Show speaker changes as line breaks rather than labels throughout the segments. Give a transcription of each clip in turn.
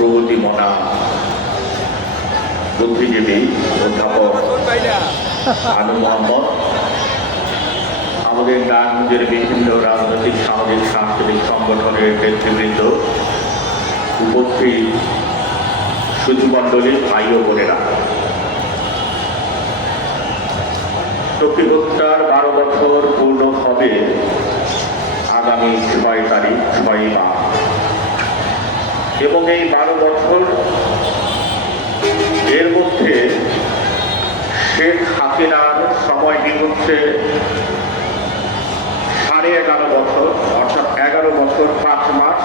প্রগতি মনা। বুদ্ধিজীবী, অধ্যাপক আনু মোহাম্মদ। আমাদের গানগুলির বিভিন্ন রাজনৈতিক, সামাজিক, সাংস্কৃতিক সংগঠনের নেতৃবৃন্দ উপস্থিত সুধীমণ্ডলীর ভাই ও বোনেরা। টকি হত্যার বারো বছর পূর্ণ হবে আগামী ছয় তারিখ, ছয় মাস এবং এই বারো বছর এর মধ্যে শেখ হাসিনার সময়টি হচ্ছে সাড়ে এগারো বছর, অর্থাৎ এগারো বছর পাঁচ মাস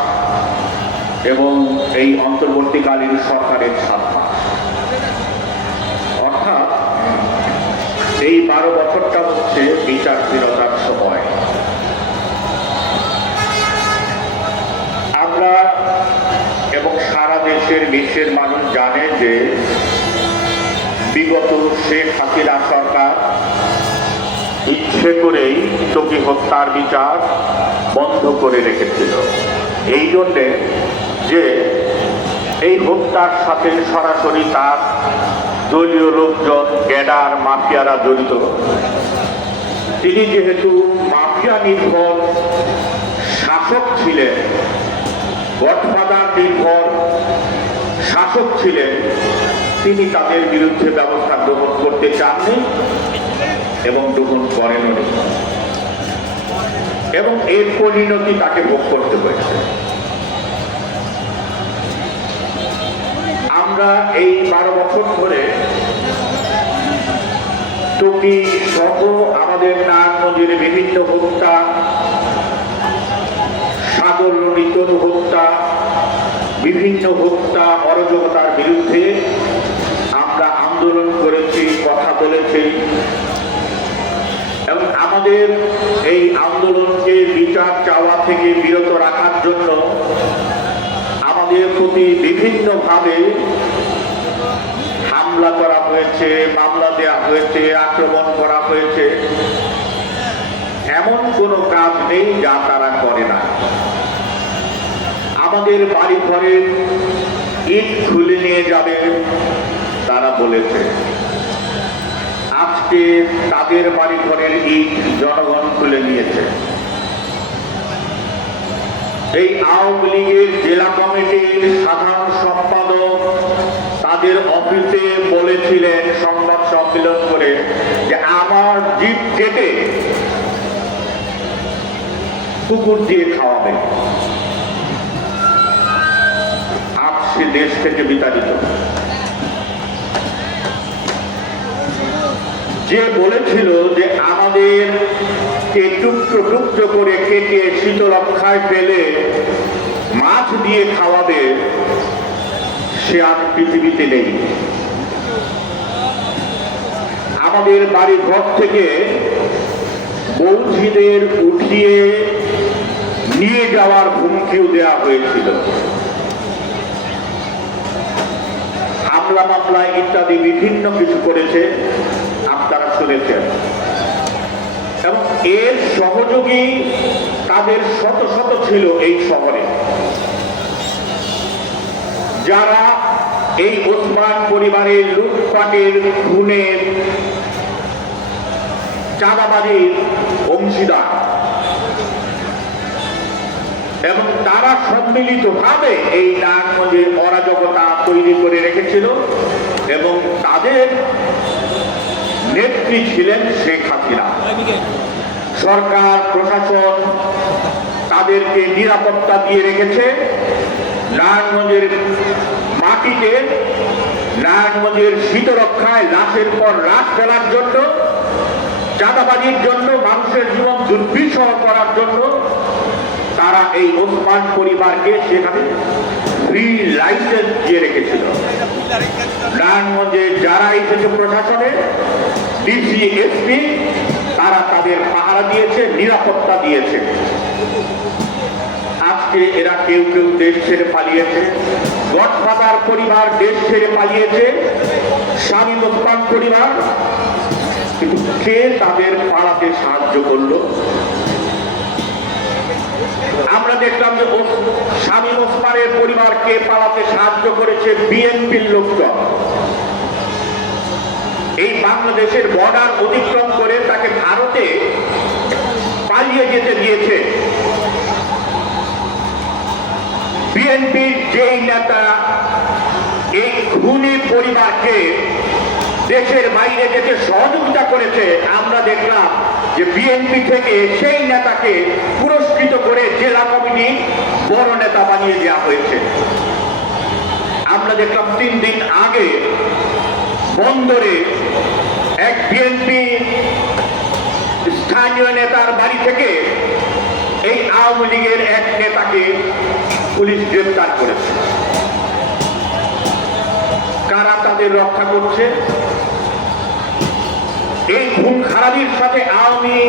এবং এই অন্তর্বর্তীকালীন সরকারের সাত মাস। অর্থাৎ এই বারো বছরটা হচ্ছে বিচারহীনতার সময়। আমরা এবং সারা দেশের বিশ্বের মানুষ জানে যে বিগত শেখ হাসিনা সরকার ইচ্ছে করেই টকি হত্যার বিচার বন্ধ করে রেখেছিল। এই জন্যে যে এই হত্যার সাথে সরাসরি তার দলীয় লোকজন গ্যাডার মাফিয়ারা জড়িত। তিনি যেহেতু মাফিয়া নির্ভর শাসক ছিলেন, গডফাদার শাসক ছিলেন, তিনি তাদের বিরুদ্ধে ব্যবস্থা গ্রহণ করতে চাননি এবং গ্রহণ করেননি। এবং এর পরিণতি তাকে ভোগ করতে হয়েছে। আমরা এই বারো বছর ধরে টুকি সহ আমাদের নদীর বিভিন্ন হত্যা, সাগর নিতন হত্যা বিভিন্ন হত্যা অরাজকতার বিরুদ্ধে আমরা আন্দোলন করেছি, কথা বলেছি। এবং আমাদের এই আন্দোলনকে বিচার চাওয়া থেকে বিরত রাখার জন্য আমাদের প্রতি বিভিন্নভাবে হামলা করা হয়েছে, মামলা দেওয়া হয়েছে, আক্রমণ করা হয়েছে। এমন কোনো কাজ নেই যা তারা করে না। আমাদের বাড়ি ঘরের ইট খুলে নিয়ে যাবে, তারা বলেছে। আজকে তাদের বাড়ি ঘরের ইট জনগণ খুলে নিয়েছে। এই আওয়ামী লীগের জেলা কমিটির সাধারণ সম্পাদক তাদের অফিসে বলেছিলেন, সংবাদ সম্মেলন করে, যে আমার জিপ কেটে কুকুর দিয়ে খাওয়াবে। সে দেশ থেকে বিতাড়িত। যে বলেছিল যে আমাদের কে টুকরো টুকরো করে কেটে শীতলক্ষায় ফেলে মাছ দিয়ে খাওয়াবে, সে আর পৃথিবীতে নেই। আমাদের বাড়ি ঘর থেকে বৌঝিদের উঠিয়ে নিয়ে যাওয়ার হুমকিও দেওয়া হয়েছিল। মামলা ইত্যাদি বিভিন্ন কিছু করেছে, আপনারা শুনেছেন। এবং এর সহযোগী তাদের শত শত ছিল এই শহরে। যারা এই ওসমান পরিবারের লুটপাটের, খুনের, চাঁদাবাজির অংশীদার। এবং তারা সম্মিলিতভাবে এই নারায়ণগঞ্জে অরাজকতা তৈরি করে রেখেছিল এবং তাদের নেত্রী ছিলেন শেখ হাসিনা। সরকার, প্রশাসন তাদেরকে নিরাপত্তা দিয়ে রেখেছে। নারায়ণগঞ্জের মাটিতে নারায়ণগঞ্জের শীতরক্ষায় লাশের পর লাশ ফেলার জন্য, চাঁদাবাজির জন্য, মানুষের জীবন দুর্বিষহ করার জন্য তারা এই ওসমান পরিবারকে সেখানে দিয়ে রেখেছিল। নারায়ণগঞ্জে যারা এসেছে প্রশাসনে তারা তাদের পাহারা দিয়েছে, নিরাপত্তা দিয়েছে। আজকে এরা কেউ কেউ দেশ ছেড়ে পালিয়েছে। গডফাদার পরিবার দেশ ছেড়ে পালিয়েছে। স্বামী ওসমান পরিবার কিন্তু কে তাদের পাড়াতে সাহায্য করল? আমরা দেখলাম যে শামীম ওসমানের পরিবারকে পালাতে সাহায্য করেছে বিএনপির লোকজন। এই বাংলাদেশের বর্ডার অতিক্রম করে তাকে ভারতে পালিয়ে যেতে দিয়েছে। বিএনপির যেই নেতা, এই খুনি পরিবারকে দেশের বাইরে যেতে সহযোগিতা করেছে, আমরা দেখলাম যে বিএনপি থেকে সেই নেতাকে পুরস্কৃত করে জেলা কমিটি বড় নেতা বানিয়ে দেওয়া হয়েছে। আমরা দেখলাম তিন দিন আগে বন্দরে এক বিএনপি স্থানীয় নেতার বাড়ি থেকে এই আওয়ামী লীগের এক নেতাকে পুলিশ গ্রেপ্তার করেছে। কারা তাদের রক্ষা করছে? এই খুন খারাপির সাথে আওয়ামী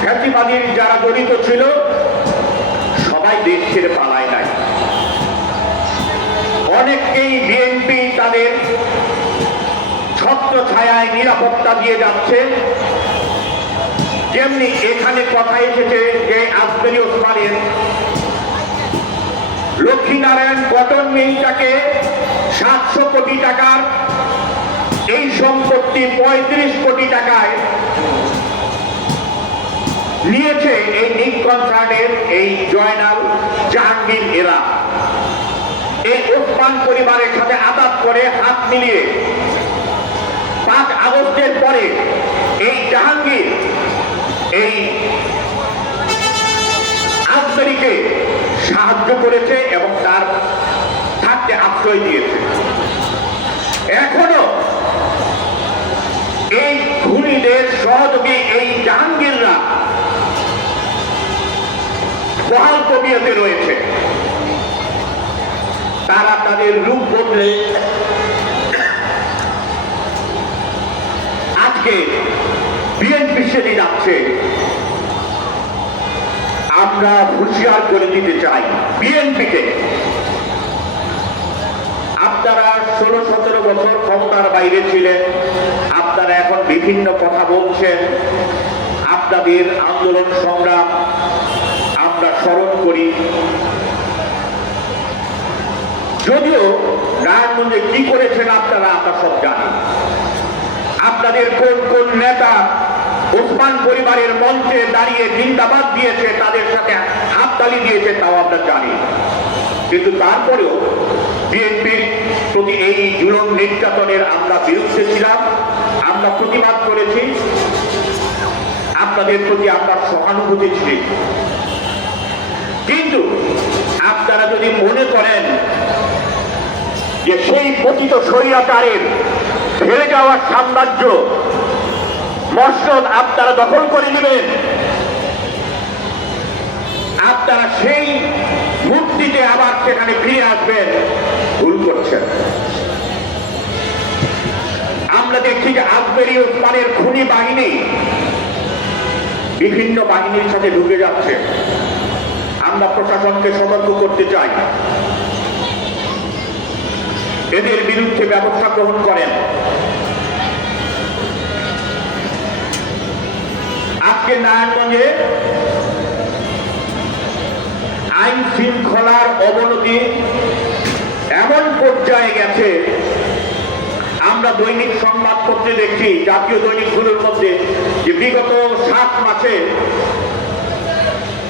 ফ্যাসিবাদীর যারা জড়িত ছিল, সবাই দেশ ছেড়ে পালায় নাই। অনেককেই বিএনপি তাদের ছত্র ছায়ায় নিরাপত্তা দিয়ে যাচ্ছে। যেমনি এখানে কথা এসেছে যে আজমেরি ওসমানের লক্ষ্মীনারায়ণ কটন মিলটাকে সাতশো কোটি টাকার এই সম্পত্তি পঁয়ত্রিশ কোটি টাকায় নিয়েছে এই নিক কনসার্নের এই জয়নাল জাহাঙ্গীর এরা। এই ওসমান পরিবারের সাথে আদাত করে হাত মিলিয়ে পাঁচ আগস্টের পরে এই জাহাঙ্গীর এই আজমেরিকে সাহায্য করেছে এবং তার থাকতে আশ্রয় দিয়েছে। এখনও এই খুনিদের সহযোগী এই জাহাঙ্গীররা বহাল তবিয়তে রয়েছে। তারা তাদের রূপ বদলে আজকে বিএনপি সেদিন যাচ্ছে আমরা হুঁশিয়ার করে দিতে চাই বিএনপিকে। আপনারা ষোলো সতেরো বছর ক্ষমতার বাইরে ছিলেন আপনারা এখন বিভিন্ন কথা বলছেন। আপনাদের আন্দোলন সংগ্রাম আমরা স্মরণ করি। যদিও নারায়ণগঞ্জে কি করেছেন আপনারা আমরা সব জানি। আপনাদের কোন কোন নেতা ওসমান পরিবারের মঞ্চে দাঁড়িয়ে জিন্দাবাদ দিয়েছে, তাদের সাথে হাততালি দিয়েছে, তাও আমরা জানি। কিন্তু তারপরেও বিএনপির প্রতি এই জুলম নির্যাতনের আমরা বিরুদ্ধে ছিলাম। আমরা প্রতিবাদ করেছি। আপনাদের প্রতি আপনার সহানুভূতি ছিল। কিন্তু আপনারা যদি মনে করেন যে সেই পতিত স্বৈরাচারের ফেলে যাওয়ার সাম্রাজ্য মসনদ আপনারা দখল করে নেবেন, আপনারা সেই মূর্তিতে আবার সেখানে ফিরে আসবেন, ভুল করছেন। আমরা দেখছি যে আজমেরি ওসমানের খুনি বাহিনী বিভিন্ন বাহিনীর সাথে ঢুকে যাচ্ছে। আমরা প্রশাসনকে সতর্ক করতে চাই। এদের বিরুদ্ধে ব্যবস্থা গ্রহণ করেন। আজকে নারায়ণগঞ্জে আইন শৃঙ্খলার অবনতি এমন পর্যায়ে গেছে আমরা দৈনিক সংবাদপত্রে দেখছি, জাতীয় দৈনিকগুলোর মধ্যে যে বিগত সাত মাসে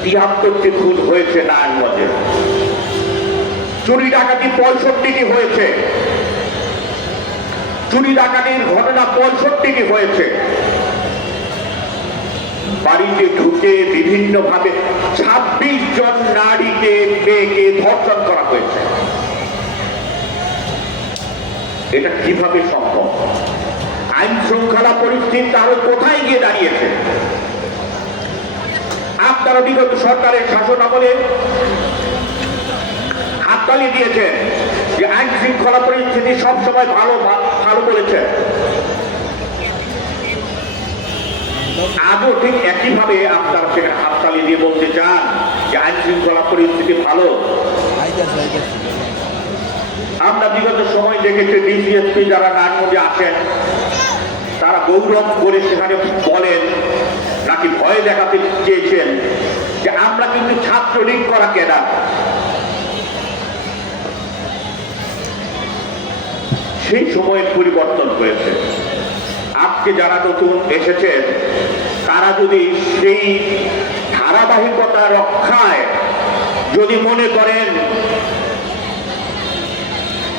তিয়াত্তরটি খুন হয়েছে নারায়ণগঞ্জে। চুরি ডাকাতি পঁয়ষট্টিটি হয়েছে। চুরি ডাকাতির ঘটনা পঁয়ষট্টিটি হয়েছে। বাড়িতে ঢুকে বিভিন্ন ভাবে ছাব্বিশ জন নারীকে, মেয়েকে ধর্ষণ করা হয়েছে। এটা কীভাবে সম্ভব? আইন শৃঙ্খলা পরিস্থিতি তাহলে কোথায় গিয়ে দাঁড়িয়েছে? আপনারা বিগত সরকারের শাসন আমলে হাততালি দিয়েছেন যে আইন শৃঙ্খলা পরিস্থিতি সবসময় ভালো ভালো বলেছে। আজও ঠিক একইভাবে আপনারা সেখানে হাততালি দিয়ে বলতে চান যে আইন শৃঙ্খলা পরিস্থিতি ভালো। আমরা বিগত সময় দেখেছি ডিসিএসপি যারা নারায়ণগঞ্জে আসেন, তারা গৌরব করে সেখানে বলেন, নাকি ভয় দেখাতে চেয়েছেন যে আমরা কিন্তু ছাত্রলীগ করা কেনা সেই সময়ের পরিবর্তন হয়েছে। আজকে যারা নতুন এসেছেন, তারা যদি সেই ধারাবাহিকতা রক্ষায় যদি মনে করেন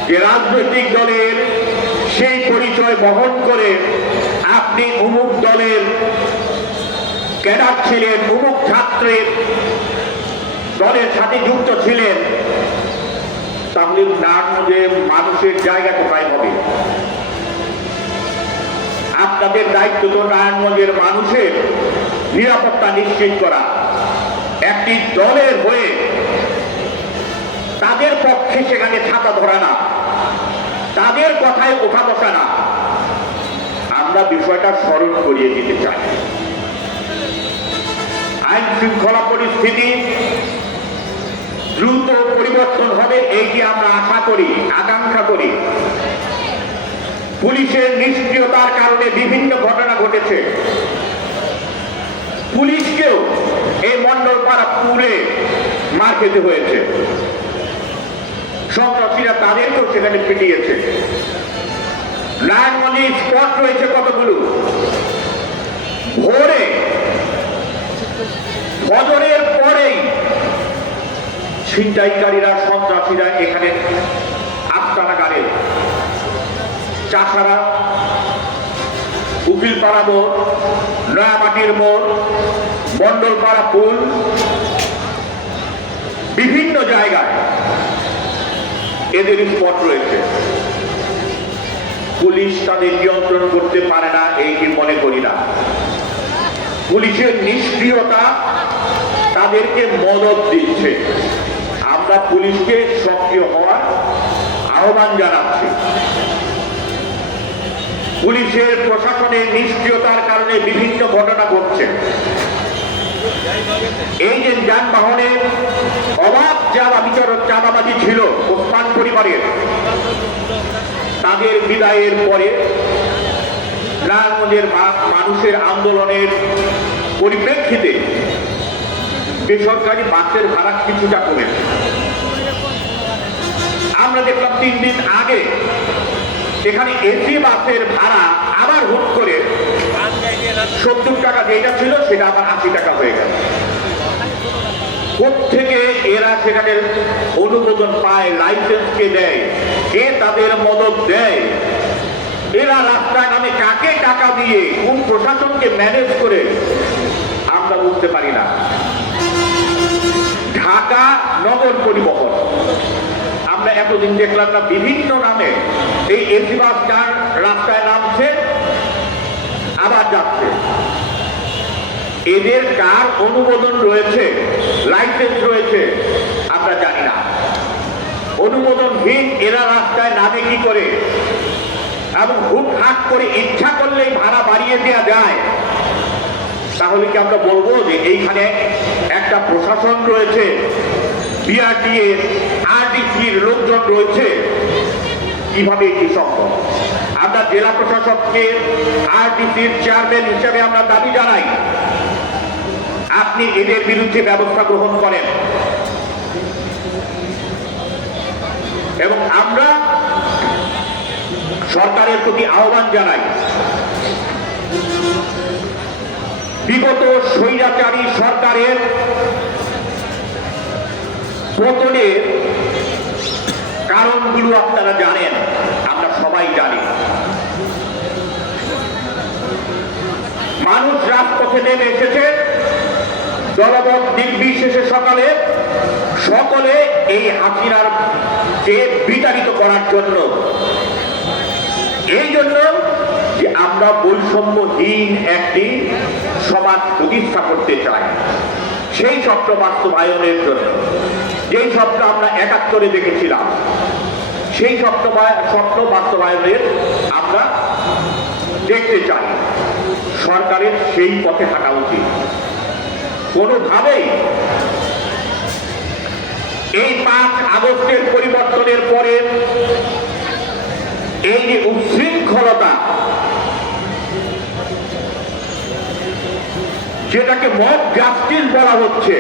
যে রাজনৈতিক দলের সেই পরিচয় বহন করে আপনি অমুক দলের ক্যাডার ছিলেন, অমুক ছাত্রের দলের সাথে যুক্ত ছিলেন, তাহলে নারায়ণগঞ্জে মানুষের জায়গা কোথায় হবে? আপনাদের দায়িত্ব তো নারায়ণগঞ্জের মানুষের নিরাপত্তা নিশ্চিত করা। একটি দলের হয়ে তাদের পক্ষে সেখানে ছাতা ধরা না। তাদের কথায় ওঠা বসা না। আমরা বিষয়টা স্মরণ করিয়ে দিতে চাই। আইন শৃঙ্খলা পরিস্থিতি দ্রুত পরিবর্তন হবে এইটি আমরা আশা করি, আকাঙ্ক্ষা করি। পুলিশের নিষ্ক্রিয়তার কারণে বিভিন্ন ঘটনা ঘটেছে। পুলিশকেও এই মন্ডল মন্ডলপাড়া পুরে মার খেতে হয়েছে। সন্ত্রাসীরা তাদেরকেও সেখানে পিটিয়েছে। নারায়ণগঞ্জে স্পট রয়েছে কতগুলো? ভোরে ফজরের পরেই ছিনতাইকারীরা, সন্ত্রাসীরা এখানে আস্তানা গাড়ে চাষারা, উকিলপাড়া মোড়, নয়ামাটির মোড় মন্ডলপাড়া পুল, বিভিন্ন জায়গায় এদের স্পট রয়েছে। পুলিশ তাদের নিয়ন্ত্রণ করতে পারে না, এইটি মনে করি না। পুলিশের নিষ্ক্রিয়তা তাদেরকে মদত দিচ্ছে। আমরা পুলিশকে সক্রিয় হওয়ার আহ্বান জানাচ্ছি। পুলিশের প্রশাসনের নিষ্ক্রিয়তার কারণে বিভিন্ন ঘটনা ঘটছে। এই যে যানবাহনের চাঁদা বিতরণ চাঁদাবাজি ছিল ওসমান পরিবারের, তাদের বিদায়ের পরে নারায়ণগঞ্জের মানুষের আন্দোলনের পরিপ্রেক্ষিতে বেসরকারি বাসের ভাড়া কিছুটা কমেছে। আমরা দেখলাম তিন দিন আগে এখানে এসি বাসের ভাড়া আবার হুট করে সত্তর টাকা যেটা ছিল সেটা আবার আশি টাকা হয়ে গেল। থেকে এরা সেখানে অনুমোদন পায় লাইসেন্স কে দেয়, কে তাদের মদত দেয়। এরা রাস্তায় নামে কাকে টাকা দিয়ে, কোন প্রশাসনকে ম্যানেজ করে, আমরা বুঝতে পারি না। ঢাকা নগর পরিবহন। আমরা এতদিন দেখলাম না বিভিন্ন নামে এই এসি বাস রাস্তায় নামছে, আবার যাচ্ছে। এদের কার অনুমোদন রয়েছে? লাইসেন্স রয়েছে। আমরা জানি না। অনুমোদনহীন এরা রাস্তায় নামে কি করে? এবং হুটহাট করে ইচ্ছা করলেই ভাড়া বাড়িয়ে দেওয়া যায়। তাহলে কি আমরা বলব যে এইখানে একটা প্রশাসন রয়েছে? বিআরটিএ আরডিসির লোকজন রয়েছে? কীভাবে এটি সম্ভব? আমরা জেলা প্রশাসককে আরডিসির চেয়ারম্যান হিসেবে আমরা দাবি জানাই। আপনি এদের বিরুদ্ধে ব্যবস্থা গ্রহণ করেন। এবং আমরা সরকারের প্রতি আহ্বান জানাই, বিগত স্বৈরাচারী সরকারের পতনের কারণগুলো আপনারা জানেন, আমরা সবাই জানি। মানুষ রাজপথে নেমে এসেছে। দলবল নির্বিশেষে সকালে সকলে এই হাসিনার কে বিতাড়িত করার জন্য। এই জন্য যে আমরা বৈষম্যহীন একটি সমাজ প্রতিষ্ঠা করতে চাই, সেই স্বপ্ন বাস্তবায়নের জন্য। যেই স্বপ্ন আমরা একাত্তরে দেখেছিলাম, সেই স্বপ্ন স্বপ্ন বাস্তবায়নের আমরা দেখতে চাই। সরকারের সেই পথে থাকা উচিত। কোনোভাবেই এই পাঁচ আগস্টের পরিবর্তনের পরে এই যে উচ্ছৃঙ্খলতা, যেটাকে মব জাস্টিস বলা হচ্ছে,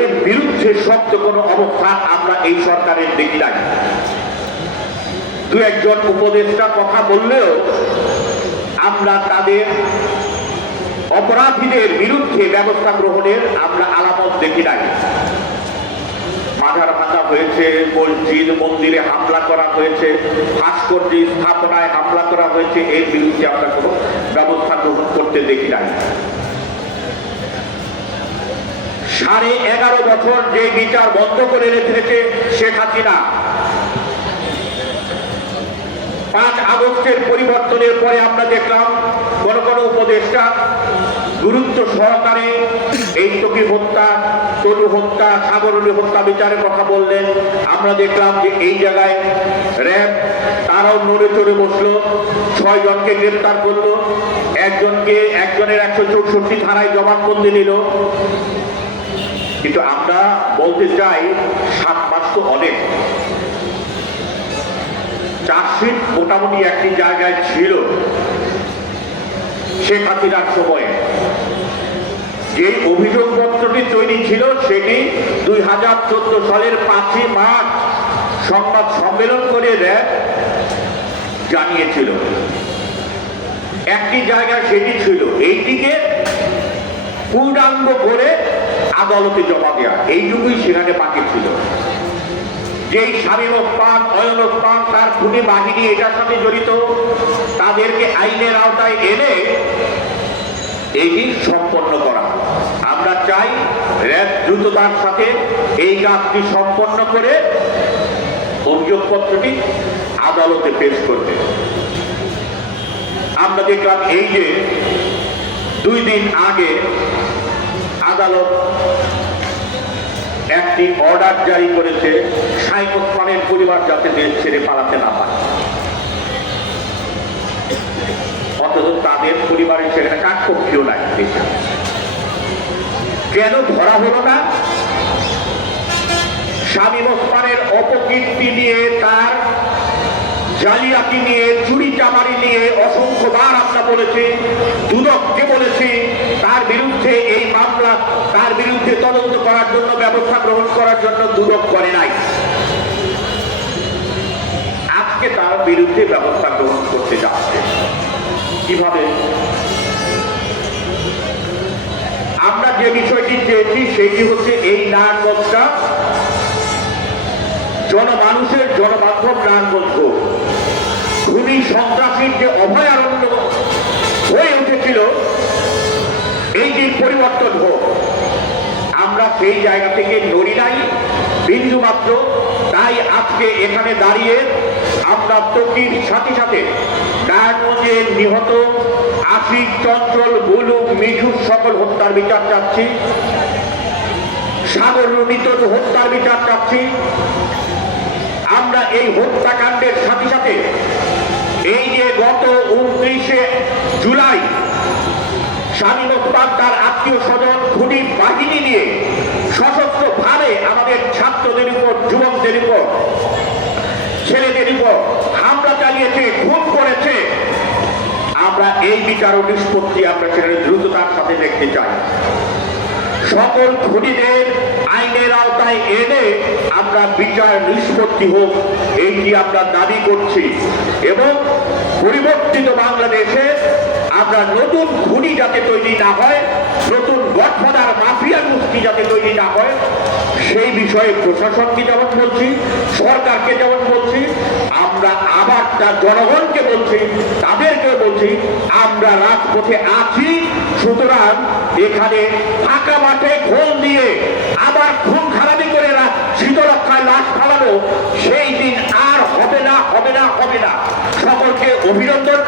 এর বিরুদ্ধে শক্ত কোনো অবস্থান আমরা এই সরকারের দেখি নাই। দু একজন উপদেষ্টা কথা বললেও আমরা তাদের অপরাধীদের বিরুদ্ধে ব্যবস্থা গ্রহণের আমরা আলামত দেখি নাই। মাথার ভাঙা হয়েছে, মসজিদ, মন্দিরে হামলা করা হয়েছে, ভাস্কর্য স্থাপনায় হামলা করা হয়েছে, এর বিরুদ্ধে আমরা কোনো ব্যবস্থা গ্রহণ করতে দেখি নাই। সাড়ে এগারো বছর যে বিচার বন্ধ করে রেখেছে শেখ হাসিনা পাঁচ আগস্টের পরিবর্তনের পরে আমরা দেখলাম কোন কোন উপদেষ্টা, গুরুত্ব সহকারে এই টকি হত্যা তরু হত্যা সাগরণী হত্যা বিচারের কথা বললেন। আমরা দেখলাম যে এই জায়গায় র্যাব, তারাও নড়ে চড়ে বসল, ছয় জনকে গ্রেপ্তার করল, একজনকে, একজনের একশো চৌষট্টি ধারায় জবানবন্দি নিল কিন্তু আমরা বলতে চাই, সাত মাস তো অনেক। চার্জশিট মোটামুটি একটি জায়গায় ছিল শেখ হাসিনার সময়ে। যে অভিযোগপত্রটি তৈরি ছিল সেটি দুই হাজার চোদ্দ সালের পাঁচই মার্চ সংবাদ সম্মেলন করে র্যাব জানিয়েছিল। একটি জায়গায় সেটি ছিল। এইটিকে পূর্ণাঙ্গ করে আদালতে জমা দেওয়া এইটুকুই সেখানে বাকি ছিল। যেই স্বামী ওসমান অয়ন ওসমান তার খুনি বাহিনী এটার সাথে জড়িত, তাদেরকে আইনের আওতায় এনে এটি সম্পন্ন করা। আমরা চাই র্যাব দ্রুততার সাথে এই কাজটি সম্পন্ন করে অভিযোগপত্রটি আদালতে পেশ করবে। আমরা দেখলাম এই যে দুই দিন আগে আদালত একটি অর্ডার জারি করেছে শাইন ওসমানের পরিবার যাতে দেশ ছেড়ে পালাতে না পারে অথচ তাদের পরিবারের সেখানে কাকপক্ষীয় দেশে। কেন ধরা হলো না শামীম ওসমানের অপকীর্তি নিয়ে, তার জালিয়াতি নিয়ে চুরি চামারি নিয়ে অসংখ্যবার আমরা বলেছি, দুদককে বলেছি বিরুদ্ধে এই মামলা তার বিরুদ্ধে তদন্ত করার জন্য, ব্যবস্থা গ্রহণ করার জন্য দুদক করে নাই। আজকে তার বিরুদ্ধে ব্যবস্থা গ্রহণ করতে যাচ্ছে। কীভাবে? আমরা যে বিষয়টি চেয়েছি, সেটি হচ্ছে এই নারায়ণগঞ্জটা জনমানুষের জনবান্ধব নারায়ণগঞ্জ খুনি সন্ত্রাসীর যে অভয়ারণ্য হয়ে উঠেছিল এই যে পরিবর্তন হোক, আমরা সেই জায়গা থেকে নড়ি নাই, বিন্দু মাত্র। তাই আজকে এখানে দাঁড়িয়ে আমরা তকির সাথে সাথে নারায়ণগঞ্জে নিহত আশিক চঞ্চল বুলু মিঠুর সকল হত্যার বিচার চাচ্ছি। সাগর রুমিত হত্যার বিচার চাচ্ছি। আমরা এই হত্যাকাণ্ডের সাথে সাথে এই যে গত উনত্রিশে জুলাই ওসমান তার আত্মীয় স্বজন খুনি বাহিনী নিয়ে সশস্ত্র ভাবে আমাদের ছাত্রদের উপর, যুবকদের উপর, ছেলেদের উপর হামলা চালিয়েছে, খুন করেছে। আমরা এই বিচার ও নিষ্পত্তি আমরা সেখানে দ্রুততার সাথে দেখতে চাই। সকল খুনিদের আইনের আওতায় এনে আমরা বিচার নিষ্পত্তি হোক, এইটি আমরা দাবি করছি। এবং পরিবর্তিত বাংলাদেশে আমরা নতুন খুনি যাতে তৈরি না হয়, নতুন গঠফাদার মাফিয়া গোষ্ঠী যাতে তৈরি না হয়, সেই বিষয়ে প্রশাসনকে যেমন বলছি, সরকারকে যেমন বলছি, আমরা আবার তার জনগণকে বলছি তাদেরকে বলছি, আমরা রাজপথে আছি, সুতরাং এখানে ফাঁকা মাঠে ঘোল দিয়ে আবার খুন খারাপি করে শীতলক্ষায় লাশ ফালানো সেই দিন আর হবে না হবে না হবে না। সকলকে অভিনন্দন